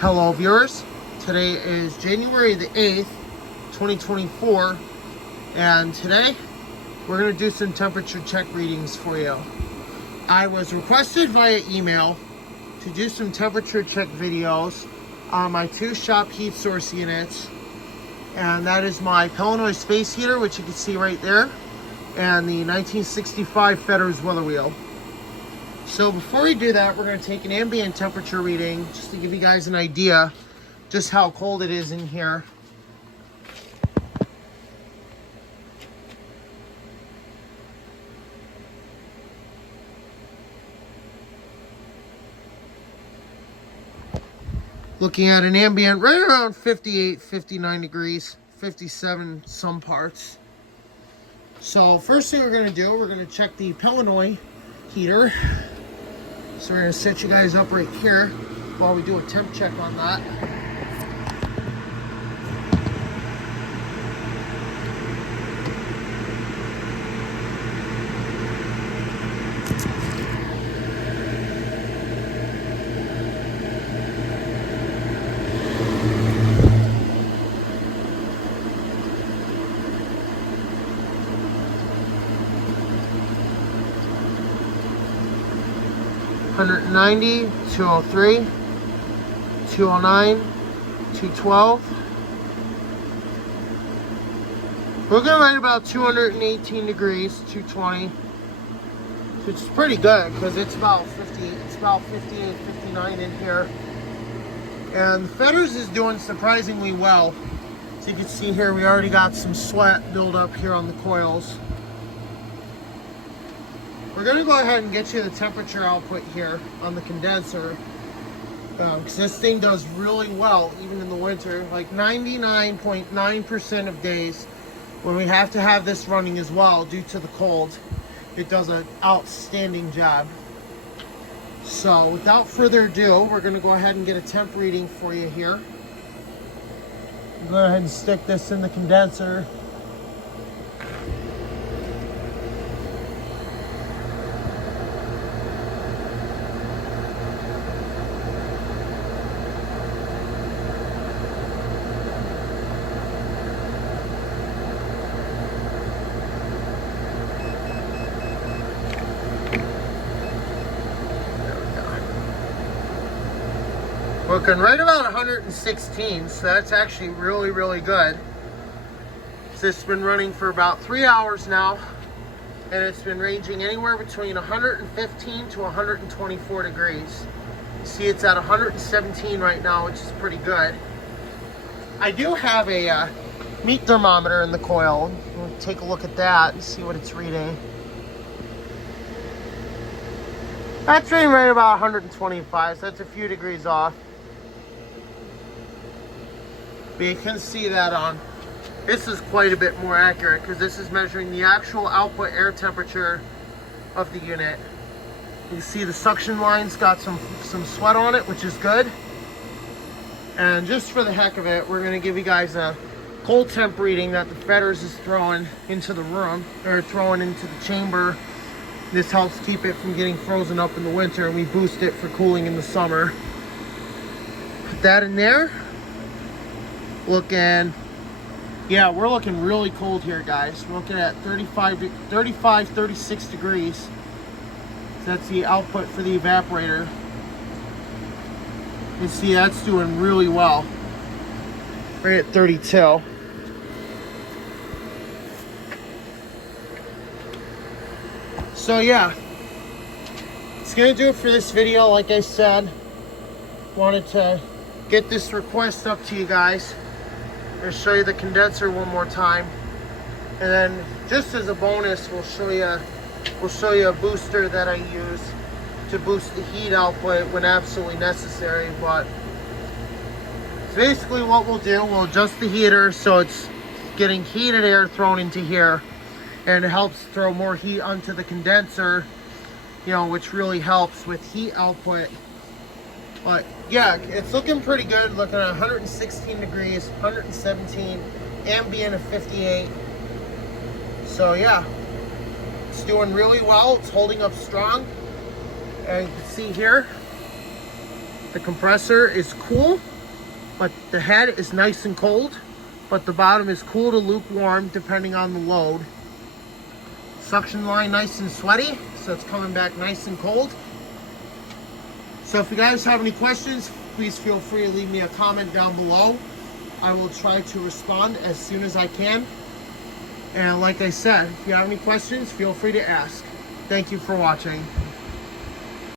Hello viewers, today is January the 8th, 2024, and today we're going to do some temperature check readings for you. I was requested via email to do some temperature check videos on my two shop heat source units, and that is my Illinois space heater, which you can see right there, and the 1965 Fetters weather wheel. So before we do that, we're going to take an ambient temperature reading just to give you guys an idea just how cold it is in here. Looking at an ambient right around 58, 59 degrees, 57 some parts. So first thing we're going to do, we're going to check the Illinois heater. So we're going to set you guys up right here while we do a temp check on that. $190, $203, $209, $212. We're going right about 218 degrees, $220, which is pretty good because it's about 58, 59 in here. And the Fetters is doing surprisingly well. As you can see here, we already got some sweat build up here on the coils. We're going to go ahead and get you the temperature output here on the condenser, because this thing does really well even in the winter. Like 99.9% of days when we have to have this running as well due to the cold, it does an outstanding job. So without further ado, we're going to go ahead and get a temp reading for you here. Go ahead and stick this in the condenser. Looking right about 116, so that's actually really good. This has been running for about 3 hours now, and it's been ranging anywhere between 115 to 124 degrees. You see it's at 117 right now, which is pretty good. I do have a meat thermometer in the coil. We'll take a look at that and see what it's reading. That's reading right about 125, so that's a few degrees off. But you can see that on, this is quite a bit more accurate because this is measuring the actual output air temperature of the unit. You can see the suction line's got some sweat on it, which is good. And just for the heck of it, we're going to give you guys a cold temp reading that the Fetters is throwing into the room, or throwing into the chamber. This helps keep it from getting frozen up in the winter, and we boost it for cooling in the summer. Put that in there. Looking, yeah, we're looking really cold here, guys. We're looking at 35, 36 degrees. So that's the output for the evaporator. You see that's doing really well. Right at 32. So yeah, it's gonna do it for this video. Like I said, wanted to get this request up to you guys. I'll show you the condenser one more time, and then just as a bonus, we'll show you a booster that I use to boost the heat output when absolutely necessary. But basically what we'll do, we'll adjust the heater so it's getting heated air thrown into here, and it helps throw more heat onto the condenser, you know, which really helps with heat output. But yeah, it's looking pretty good. Looking at 116 degrees, 117, ambient of 58. So yeah, it's doing really well. It's holding up strong. And you can see here, The compressor is cool, but the head is nice and cold, but the bottom is cool to lukewarm depending on the load. Suction line nice and sweaty, so it's coming back nice and cold. So if you guys have any questions, please feel free to leave me a comment down below. I will try to respond as soon as I can. And like I said, if you have any questions, feel free to ask. Thank you for watching.